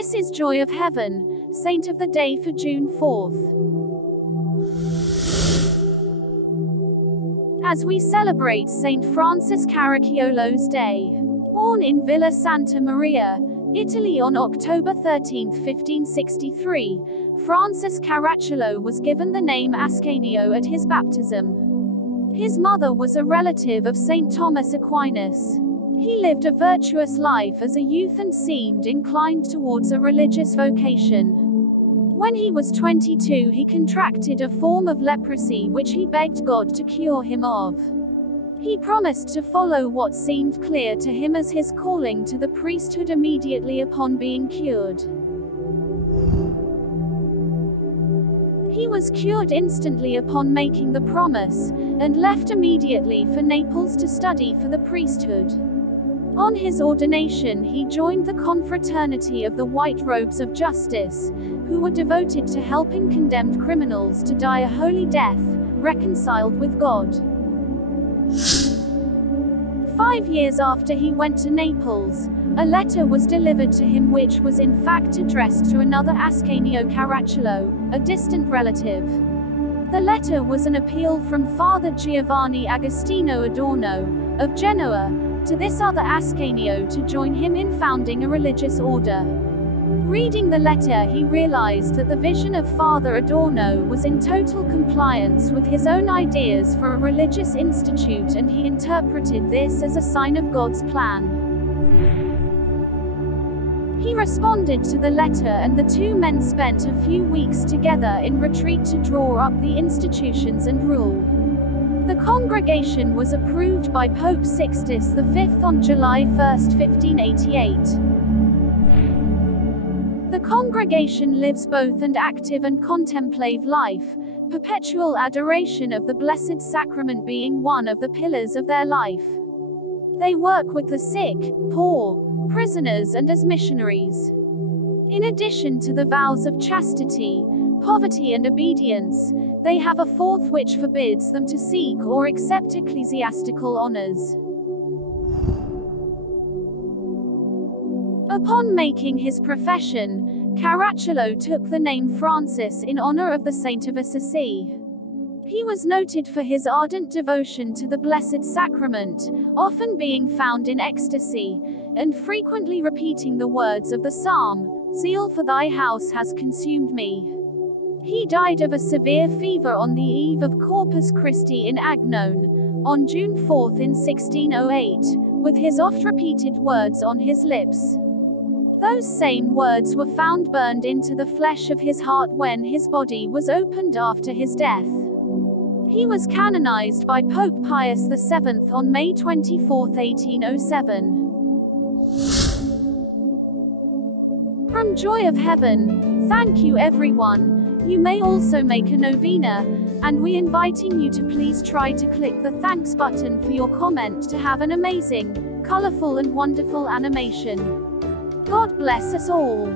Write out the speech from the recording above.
This is Joy of Heaven, Saint of the Day for June 4th. As we celebrate Saint Francis Caracciolo's Day. Born in Villa Santa Maria, Italy on October 13, 1563, Francis Caracciolo was given the name Ascanio at his baptism. His mother was a relative of Saint Thomas Aquinas. He lived a virtuous life as a youth and seemed inclined towards a religious vocation. When he was 22, he contracted a form of leprosy which he begged God to cure him of. He promised to follow what seemed clear to him as his calling to the priesthood immediately upon being cured. He was cured instantly upon making the promise, and left immediately for Naples to study for the priesthood. On his ordination he joined the confraternity of the White Robes of Justice, who were devoted to helping condemned criminals to die a holy death, reconciled with God. 5 years after he went to Naples, a letter was delivered to him which was in fact addressed to another Ascanio Caracciolo, a distant relative. The letter was an appeal from Father Giovanni Agostino Adorno, of Genoa, to this other Ascanio to join him in founding a religious order. Reading the letter, he realized that the vision of Father Adorno was in total compliance with his own ideas for a religious institute, and he interpreted this as a sign of God's plan. He responded to the letter, and the two men spent a few weeks together in retreat to draw up the institutions and rule. The congregation was approved by Pope Sixtus V on July 1, 1588. The congregation lives both an active and contemplative life, perpetual adoration of the Blessed Sacrament being one of the pillars of their life. They work with the sick, poor, prisoners, and as missionaries. In addition to the vows of chastity, poverty, and obedience, they have a fourth which forbids them to seek or accept ecclesiastical honors. Upon making his profession, Caracciolo took the name Francis in honor of the Saint of Assisi. He was noted for his ardent devotion to the Blessed Sacrament, often being found in ecstasy, and frequently repeating the words of the psalm, "Zeal for thy house has consumed me." He died of a severe fever on the eve of Corpus Christi in Agnon, on June 4 in 1608, with his oft-repeated words on his lips. Those same words were found burned into the flesh of his heart when his body was opened after his death. He was canonized by Pope Pius VII on May 24, 1807. From Joy of Heaven, thank you everyone. You may also make a novena, and we're inviting you to please try to click the thanks button for your comment to have an amazing, colorful and wonderful animation. God bless us all.